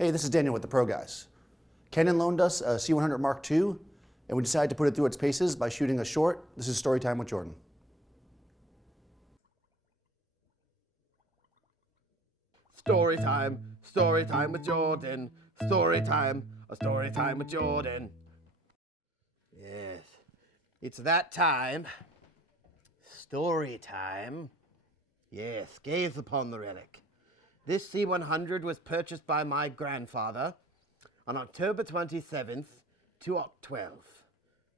Hey, this is Daniel with the Pro Guys. Canon loaned us a C100 Mark II, and we decided to put it through its paces by shooting a short. This is Story Time with Jordan. Story time with Jordan. Story time, a story time with Jordan. Yes, it's that time. Story time. Yes, gaze upon the relic. This C100 was purchased by my grandfather on October 27th, 2012,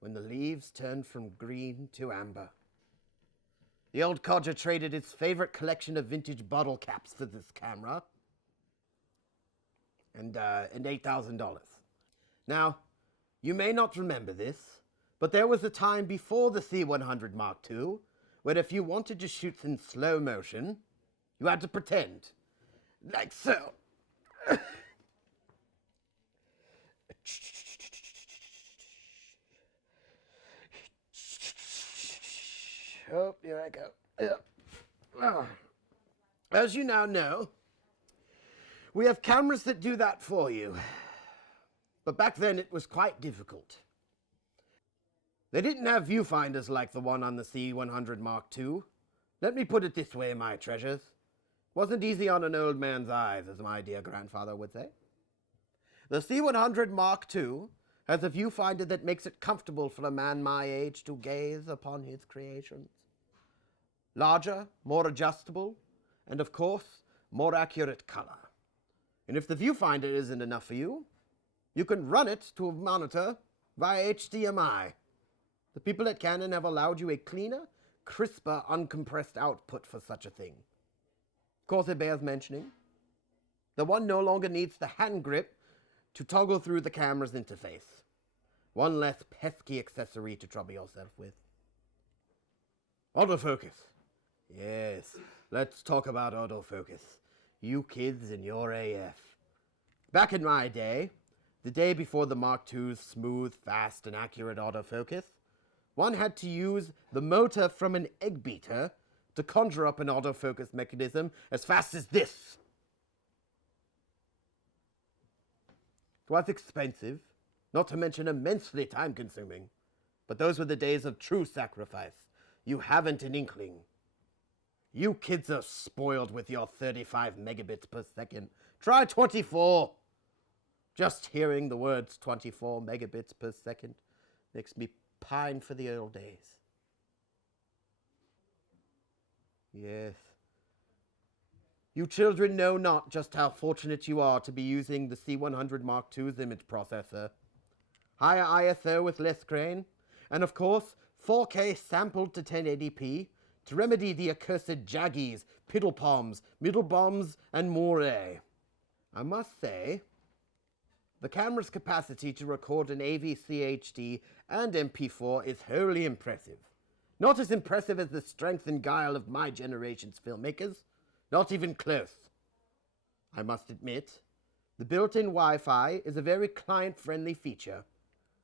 when the leaves turned from green to amber. The old codger traded his favorite collection of vintage bottle caps for this camera and $8,000. Now, you may not remember this, but there was a time before the C100 Mark II when if you wanted to shoot in slow motion, you had to pretend. Like so. Oh, here I go. Yeah. As you now know, we have cameras that do that for you. But back then it was quite difficult. They didn't have viewfinders like the one on the C100 Mark II. Let me put it this way, my treasures. Wasn't easy on an old man's eyes, as my dear grandfather would say. The C100 Mark II has a viewfinder that makes it comfortable for a man my age to gaze upon his creations. Larger, more adjustable, and of course, more accurate color. And if the viewfinder isn't enough for you, you can run it to a monitor via HDMI. The people at Canon have allowed you a cleaner, crisper, uncompressed output for such a thing. Of course, it bears mentioning. The one no longer needs the hand grip to toggle through the camera's interface. One less pesky accessory to trouble yourself with. Autofocus. Yes, let's talk about autofocus. You kids and your AF. Back in my day, the day before the Mark II's smooth, fast, and accurate autofocus, one had to use the motor from an egg beater to conjure up an autofocus mechanism as fast as this. It was expensive, not to mention immensely time-consuming. But those were the days of true sacrifice. You haven't an inkling. You kids are spoiled with your 35 megabits per second. Try 24. Just hearing the words 24 megabits per second makes me pine for the old days. Yes. You children know not just how fortunate you are to be using the C100 Mark II's image processor. Higher ISO with less grain, and of course, 4K sampled to 1080p to remedy the accursed jaggies, piddle palms, middle bombs, and moire. I must say, the camera's capacity to record an AVC HD and MP4 is wholly impressive. Not as impressive as the strength and guile of my generation's filmmakers. Not even close. I must admit, the built-in Wi-Fi is a very client-friendly feature.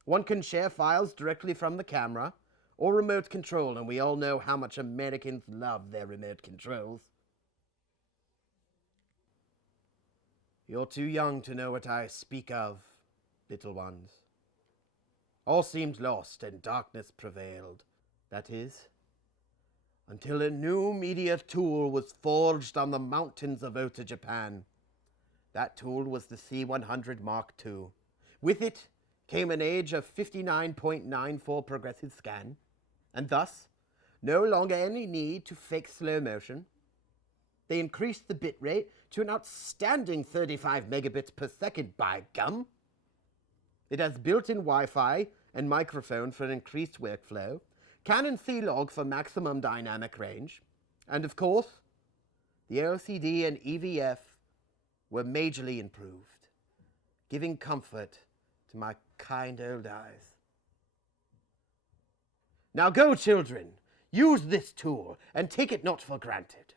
One can share files directly from the camera or remote control, and we all know how much Americans love their remote controls. You're too young to know what I speak of, little ones. All seemed lost and darkness prevailed. That is, until a new media tool was forged on the mountains of Ota, Japan. That tool was the C100 Mark II. With it came an age of 59.94 progressive scan, and thus no longer any need to fake slow motion. They increased the bitrate to an outstanding 35 megabits per second, by gum. It has built-in Wi-Fi and microphone for an increased workflow, Canon C-Log for maximum dynamic range, and of course, the LCD and EVF were majorly improved, giving comfort to my kind old eyes. Now go, children, use this tool and take it not for granted.